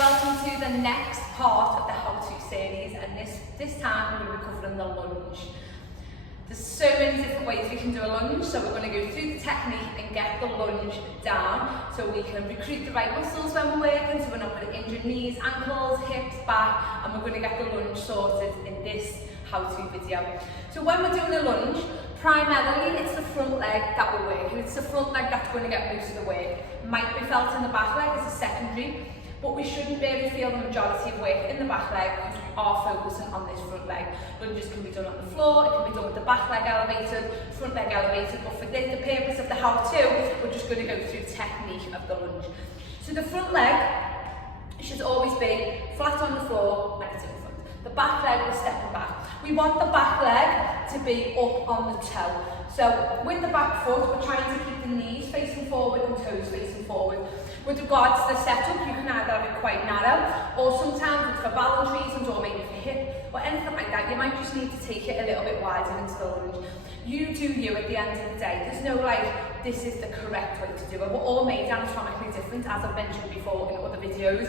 welcome to the next part of the how-to series, and this time we're going to be covering the lunge. There's so many different ways we can do a lunge, so we're going to go through the technique and get the lunge down so we can recruit the right muscles when we're working, so we're not going to injure knees, ankles, hips, back, and we're going to get the lunge sorted in this how-to video. So when we're doing a lunge, primarily it's the front leg that we're working. It's the front leg that's going to get most of the work. Might be felt in the back leg as a secondary, but we shouldn't really feel the majority of work in the back leg because we are focusing on this front leg. Lunges can be done on the floor, it can be done with the back leg elevated, front leg elevated, but for the purpose of the how-to, we're just going to go through the technique of the lunge. So the front leg should always be flat on the floor and it's in front. The back leg is stepping back. We want the back leg to be up on the toe. So with the back foot, we're trying to keep the knees facing forward and toes facing forward. With regards to the setup, you can either have it quite narrow, or sometimes it's for balance reasons, or maybe for hip, or anything like that. You might just need to take it a little bit wider into the lunge. You do you at the end of the day. There's no like, this is the correct way to do it. We're all made anatomically different, as I've mentioned before in other videos.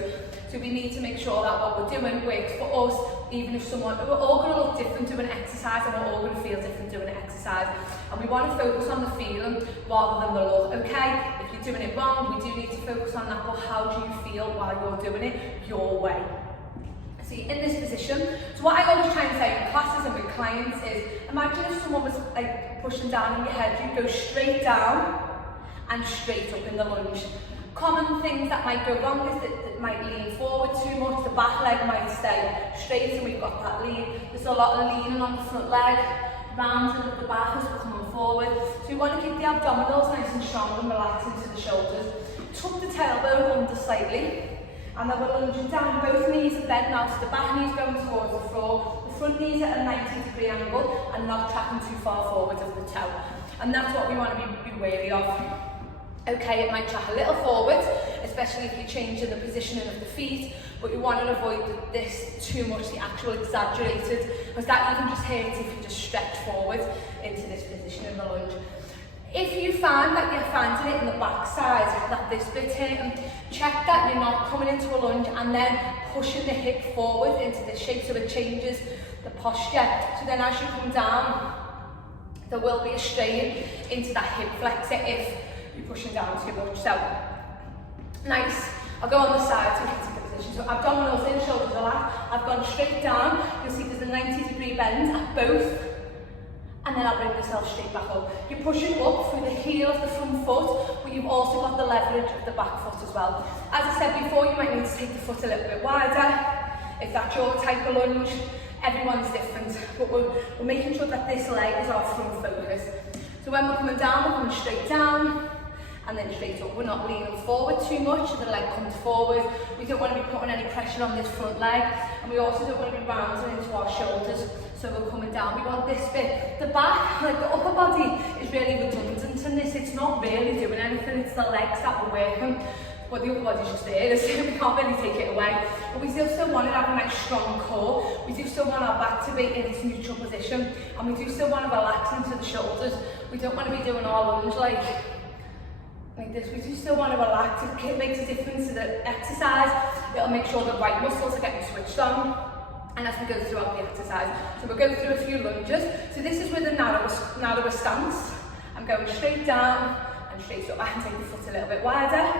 So we need to make sure that what we're doing works for us, even if we're all going to look different doing an exercise, and we're all going to feel different doing an exercise. And we want to focus on the feeling rather than the look, okay? If you're doing it wrong, we do need to focus on that, but how do you feel while you're doing it your way? See, in this position, so what I always try and say in classes and with clients is, imagine if someone was like pushing down on your head, you'd go straight down and straight up in the lunge. Common things that might go wrong is that it might lean forward too much, the back leg might stay straight and we've got that lean. There's a lot of leaning on the front leg, rounding at the back as we're coming forward. So we want to keep the abdominals nice and strong and relax into the shoulders. Tuck the tailbone under slightly, and then we're lunging down. Both knees are bent now, so the back knee's going towards the floor. The front knee's at a 90-degree angle and not tracking too far forward of the toe. And that's what we want to be wary of. Okay, it might track a little forward, especially if you're changing the positioning of the feet, but you want to avoid this too much, the actual exaggerated, because that even just hurts if you just stretch forward into this position in the lunge. If you find that you're finding it in the back side, that this bit's hurting, check that you're not coming into a lunge and then pushing the hip forward into this shape so it changes the posture. So then as you come down, there will be a strain into that hip flexor if you're pushing down too much. So, nice. I'll go on the side so we can take a position. So abdominals in, shoulders relaxed. I've gone straight down. You'll see there's a 90-degree bend at both. And then I'll bring myself straight back up. You're pushing up through the heel of the front foot, but you've also got the leverage of the back foot as well. As I said before, you might need to take the foot a little bit wider. If that's your type of lunge, everyone's different. But we're making sure that this leg is our front focus. So when we're coming down, we're coming straight down, and then straight up. We're not leaning forward too much, so the leg comes forward. We don't want to be putting any pressure on this front leg, and we also don't want to be rounding into our shoulders, so we're coming down. We want this bit. The back, like the upper body, is really redundant in this. It's not really doing anything, it's the legs that we're working. But the upper body's just there, so we can't really take it away. But we still want to have a nice strong core. We do still want our back to be in its neutral position, and we do still want to relax into the shoulders. We don't want to be doing our lunge like this. We do still want to relax. It makes a difference to the exercise. It'll make sure the right muscles are getting switched on, and as we go throughout the exercise. So we'll go through a few lunges. So this is with a narrower stance. I'm going straight down and straight up. I can take the foot a little bit wider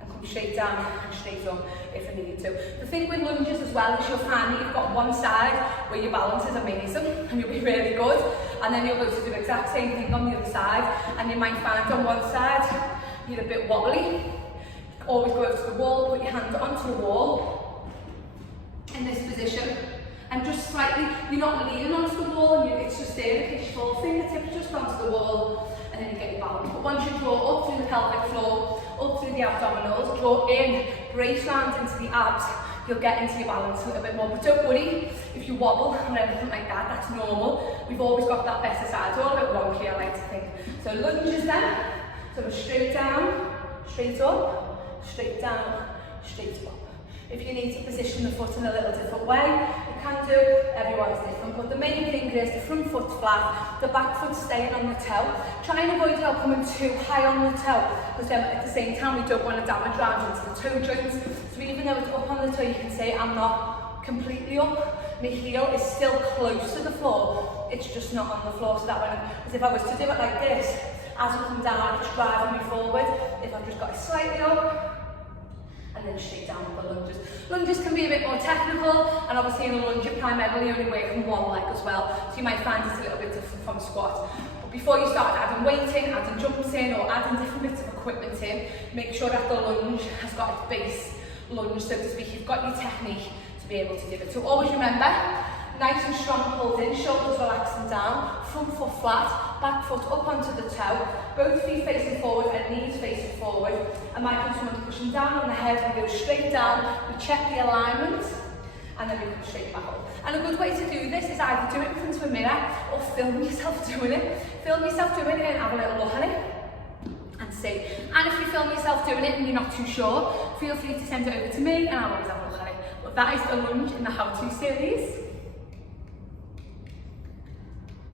and come straight down and straight up if I need to. The thing with lunges as well is you'll find that you've got one side where your balance is amazing and you'll be really good, and then you'll go to do the exact same thing on the other side, and you might find on one side you're a bit wobbly. Always go over to the wall, put your hands onto the wall in this position, and just slightly, you're not leaning onto the wall, and it's just there in case you fall, fingertips just onto the wall, and then you get your balance. But once you draw up through the pelvic floor, up through the abdominals, draw in, brace round into the abs, you'll get into your balance a little bit more. But don't worry if you wobble or anything like that, that's normal. We've always got that better side. It's all a bit wonky, I like to think. So lunges then, so we're straight down, straight up, straight down, straight up. If you need to position the foot in a little different way, you can can do, everyone's different, but the main thing is the front foot flat, the back foot staying on the toe. Try and avoid it coming too high on the toe, because at the same time we don't want to damage round into the toe joints. So even though it's up on the toe, you can say I'm not completely up, my heel is still close to the floor, it's just not on the floor. So that when, as if I was to do it like this, as I come down, it's driving me forward. If I've just got it slightly up, and then straight down with the lunges. Lunges can be a bit more technical, and obviously in a lunge you're primarily only working one leg as well, so you might find it's a little bit different from squat. But before you start adding weight in, adding jumps in, or adding different bits of equipment in, make sure that the lunge has got its base lunge, so to speak. You've got your technique to be able to do it. So always remember, nice and strong pulled in, shoulders relaxing down, front foot flat, back foot up onto the toe, both feet facing forward and knees facing forward. And might come someone pushing down on the head, we go straight down, we check the alignment, and then we come straight back up. And a good way to do this is either do it in front of a mirror or film yourself doing it. Film yourself doing it and have a little look at it and see. And if you film yourself doing it and you're not too sure, feel free to send it over to me and I'll always have a look at it. But that is the lunge in the how-to series.